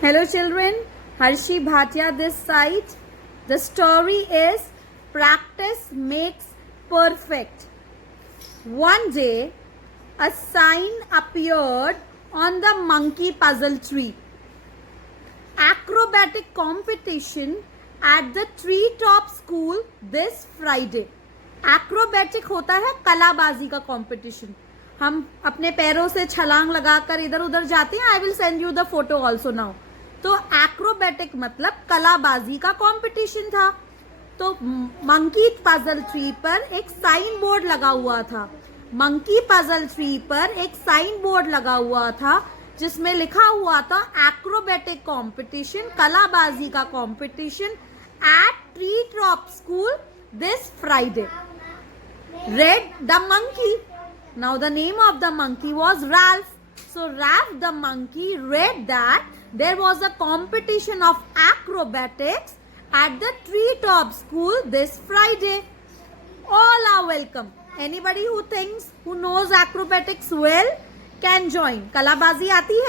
Hello children, Harshi Bhatia this side. The story is Practice Makes Perfect. One day, a sign appeared on the monkey puzzle tree. Acrobatic competition at the treetop school this Friday. Acrobatic होता है कलाबाजी का competition. हम अपने पैरों से छलांग लगाकर इधर उधर जाते हैं. I will send you the photo also now. तो एक्रोबेटिक मतलब कलाबाजी का कंपटीशन था. तो मंकी पजल ट्री पर एक साइन बोर्ड लगा हुआ था. मंकी पजल ट्री पर एक साइन बोर्ड लगा हुआ था जिसमें लिखा हुआ था एक्रोबेटिक कंपटीशन, कलाबाजी का competition eight tree top school this Friday. Read the monkey. Now the name of the monkey was Ralph. So Ralph the monkey read that there was a competition of acrobatics at the treetop school this Friday. All are welcome. Anybody who knows acrobatics well can join. कलाबाजी आती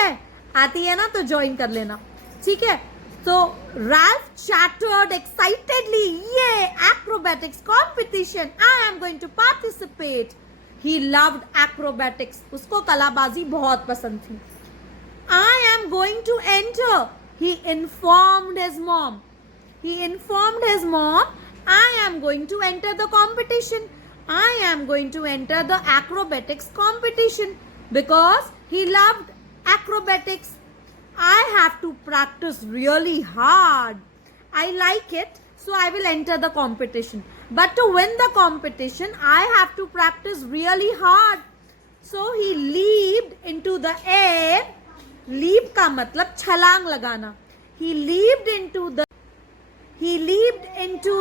है ना तो join कर लेना. ठीक है. So Ralph chattered excitedly, "Yay! Acrobatics competition! I am going to participate." He loved acrobatics. उसको कलाबाजी बहुत पसंद थी. I am going to enter. He informed his mom. I am going to enter the competition. I am going to enter the acrobatics competition because he loved acrobatics. I have to practice really hard. I like it, so I will enter the competition. But to win the competition, I have to practice really hard. So he leaped into the air. Leap का मतलब छलांग लगाना. He leaped into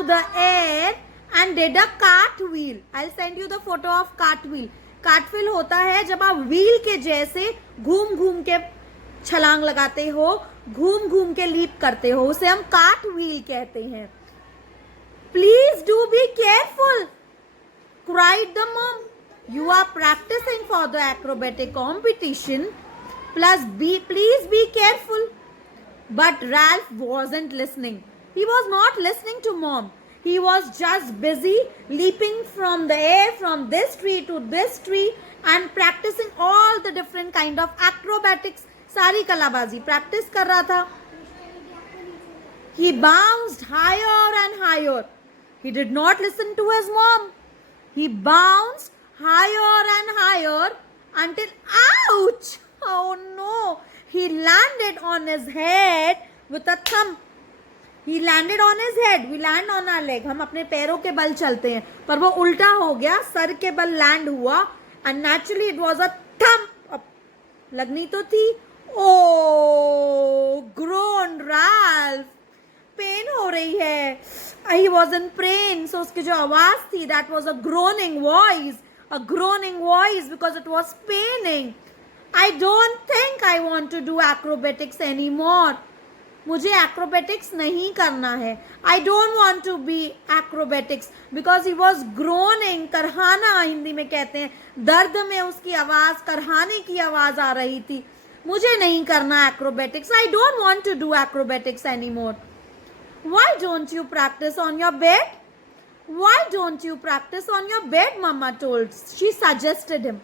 the air and did a cartwheel. I'll send you the photo of cartwheel. Cartwheel होता है जब आप wheel के जैसे घूम घूम के छलांग लगाते हो, घूम घूम के लीप करते हो, उसे हम cartwheel कहते हैं. Please do be careful, cried the mom. You are practicing for the acrobatic competition. Please be careful. But Ralph wasn't listening. He was not listening to mom. He was just busy leaping from the air from this tree to this tree and practicing all the different kind of acrobatics. सारी कलाबाजी practice कर रहा था. He bounced higher and higher. He did not listen to his mom. He bounced higher and higher until, ouch! Oh no! He landed on his head with a thump. He landed on his head. We land on our leg. हम अपने पैरों के बल चलते हैं, पर वो उल्टा हो गया. सर के बल लैंड हुआ and naturally it was a thump. लगनी तो थी. Oh! Groaned Ralph. पेन हो रही है. He was in pain. So उसकी जो आवाज थी, that was a groaning voice because it was paining. I don't think I want to do acrobatics anymore. मुझे acrobatics नहीं करना है. I don't want to be acrobatics because he was groaning. करहाना Hindi में कहते हैं. दर्द में उसकी आवाज करहाने की आवाज आ रही थी. मुझे नहीं करना acrobatics. I don't want to do acrobatics anymore. Why don't you practice on your bed? Mama told. She suggested him.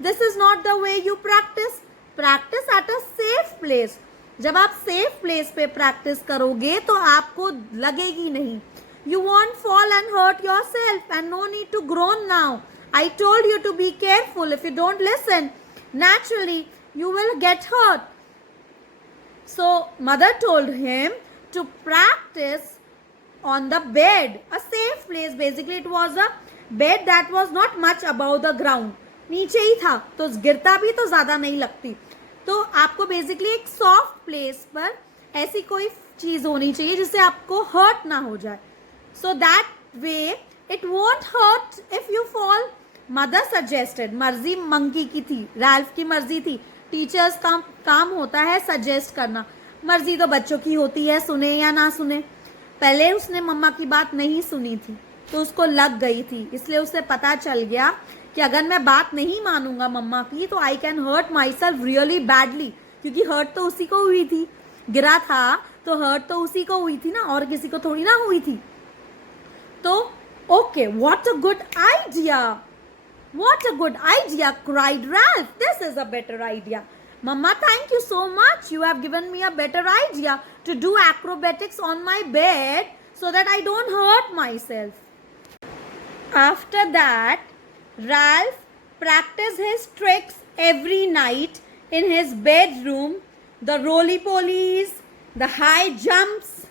This is not the way you practice. Practice at a safe place. जब आप safe place पे practice करोगे तो आपको लगेगी नहीं. You won't fall and hurt yourself and no need to groan now. I told you to be careful. If you don't listen, naturally you will get hurt. So mother told him to practice on the bed, a safe place. Basically it was a bed that was not much above the ground. नीचे ही था तो गिरता भी तो ज्यादा नहीं लगती. तो आपको बेसिकली एक सॉफ्ट प्लेस पर ऐसी कोई चीज होनी चाहिए जिससे आपको हर्ट ना हो जाए. So that way it won't hurt if you fall. Mother suggested. मर्जी मंकी की थी, रैल्फ की मर्जी थी. टीचर्स का काम होता है सजेस्ट करना. मर्जी तो बच्चों की होती है, सुने या ना सुने. पहले उसने मम्मा की बात नहीं सुनी थी तो उसको लग गई थी. इसलिए उसे पता चल गया कि अगर मैं बात नहीं मानूंगा मम्मा की तो I can hurt myself really badly, क्योंकि हर्ट तो उसी को हुई थी. गिरा था तो हर्ट तो उसी को हुई थी ना, और किसी को थोड़ी ना हुई थी. तो okay, what a good idea, what a good idea, cried Ralph. This is a better idea. Mama, thank you so much. You have given me a better idea to do acrobatics on my bed so that I don't hurt myself. After that, Ralph practiced his tricks every night in his bedroom. The roly-polies, the high jumps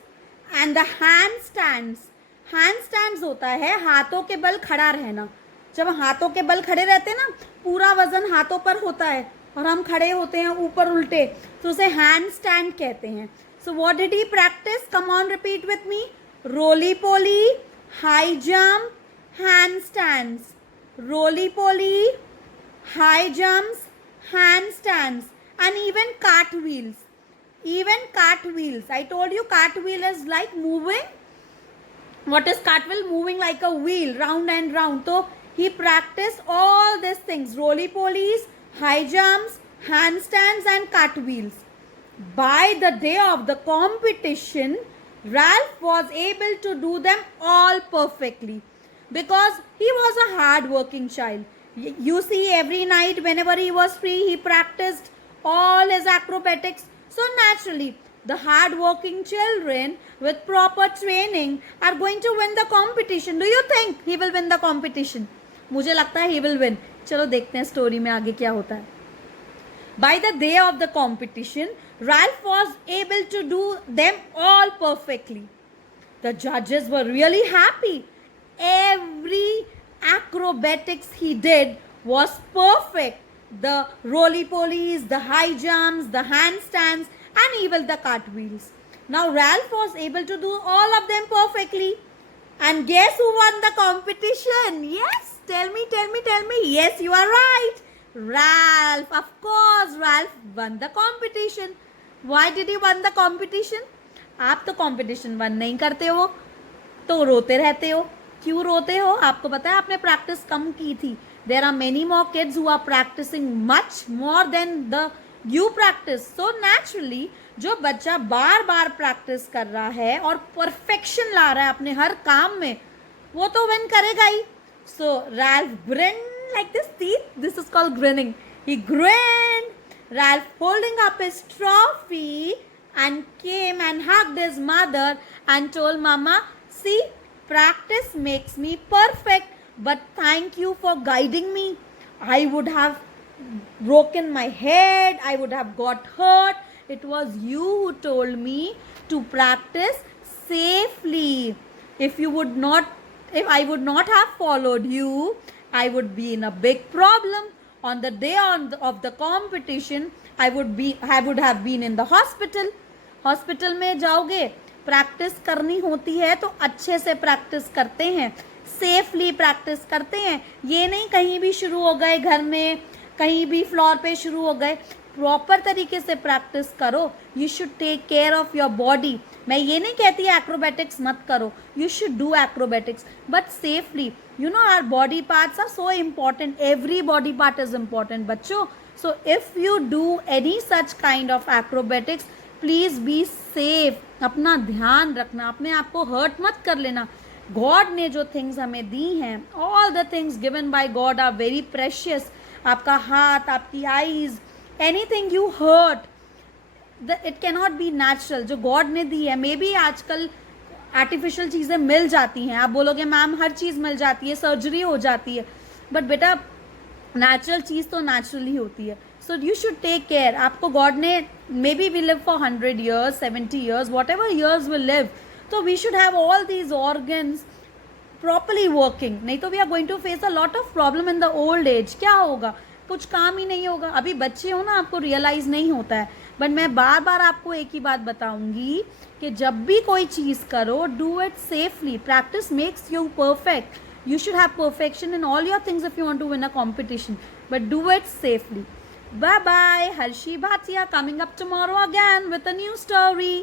and the handstands. handstands होता है हाथों के बल खड़ा रहना. जब हाथों के बल खड़े रहते हैं ना, पूरा वजन हाथों पर होता है और हम खड़े होते हैं ऊपर उल्टे, तो उसे handstand कहते हैं. So what did he practice? Come on, repeat with me. Roly-poly, high jump, handstands. Roly-poly, high jumps, handstands, and even cartwheels. Even cartwheels. I told you cartwheel is like moving. What is cartwheel? Moving like a wheel, round and round. So he practiced all these things: roly-polies, high jumps, handstands, and cartwheels. By the day of the competition, Ralph was able to do them all perfectly because he was a hard-working child. You see, every night whenever he was free, he practiced all his acrobatics. So naturally, the hard-working children with proper training are going to win the competition. Do you think he will win the competition? मुझे लगता है he will win. चलो देखते हैं story में आगे क्या होता है. By the day of the competition, Ralph was able to do them all perfectly. The judges were really happy. Every acrobatics he did was perfect. The roly-polies, the high jumps, the handstands, and even the cartwheels. Now Ralph was able to do all of them perfectly. And guess who won the competition? Yes, tell me. Yes, you are right. Ralph. Of course, Ralph won the competition. Why did he won the competition? आप तो competition win नहीं करते हो तो रोते रहते हो. क्यों रोते हो? आपको पता है आपने प्रैक्टिस कम की थी. There are many more kids who are practicing much more than the you practice. So naturally, जो बच्चा बार बार प्रैक्टिस कर रहा है और परफेक्शन ला रहा है अपने हर काम में, वो तो विन करेगा ही. So Ralph grinned like this teeth. This is called grinning. He grinned. Ralph holding up his trophy and came and hugged his mother and told Mama, see, practice makes me perfect, but thank you for guiding me. I would have broken my head, I would have got hurt. It was you who told me to practice safely. If I would not have followed you, I would be in a big problem. On the day of the competition, I would have been in the hospital. Hospital में जाओगे, practice करनी होती है तो अच्छे से practice करते हैं, सेफली प्रैक्टिस करते हैं. ये नहीं कहीं भी शुरू हो गए, घर में कहीं भी फ्लोर पे शुरू हो गए. प्रॉपर तरीके से प्रैक्टिस करो. You should take care of your body. मैं ये नहीं कहती एक्रोबैटिक्स मत करो, you should do acrobatics but safely. You know our body parts are so important. Every body part is important बच्चों. So if you do any such kind of acrobatics, please be safe. अपना ध्यान रखना, अपने आप को hurt मत कर लेना. गॉड ने जो थिंग्स हमें दी हैं, all the things given by God are very precious. आपका हाथ, आपकी eyes, anything you hurt, it can not be natural. जो गॉड ने दी है, मे बी आजकल आर्टिफिशियल चीज़ें मिल जाती हैं. आप बोलोगे मैम हर चीज़ मिल जाती है, सर्जरी हो जाती है, बट बेटा नेचुरल चीज़ तो नेचुरली होती है. So you should take care. आपको गॉड ने, may be we live for 100 years, 70 years, whatever years will live, तो we should have all these organs properly working. नहीं तो we are going to face a lot of problem in the old age. क्या होगा? कुछ काम ही नहीं होगा. अभी बच्चे हो ना, आपको रियलाइज नहीं होता है, बट मैं बार बार आपको एक ही बात बताऊंगी कि जब भी कोई चीज़ करो, do it safely. Practice makes you perfect. You should have perfection in all your things if you want to win a competition, but do it safely. Bye bye. Harshi Bhatia coming up tomorrow again with a new story.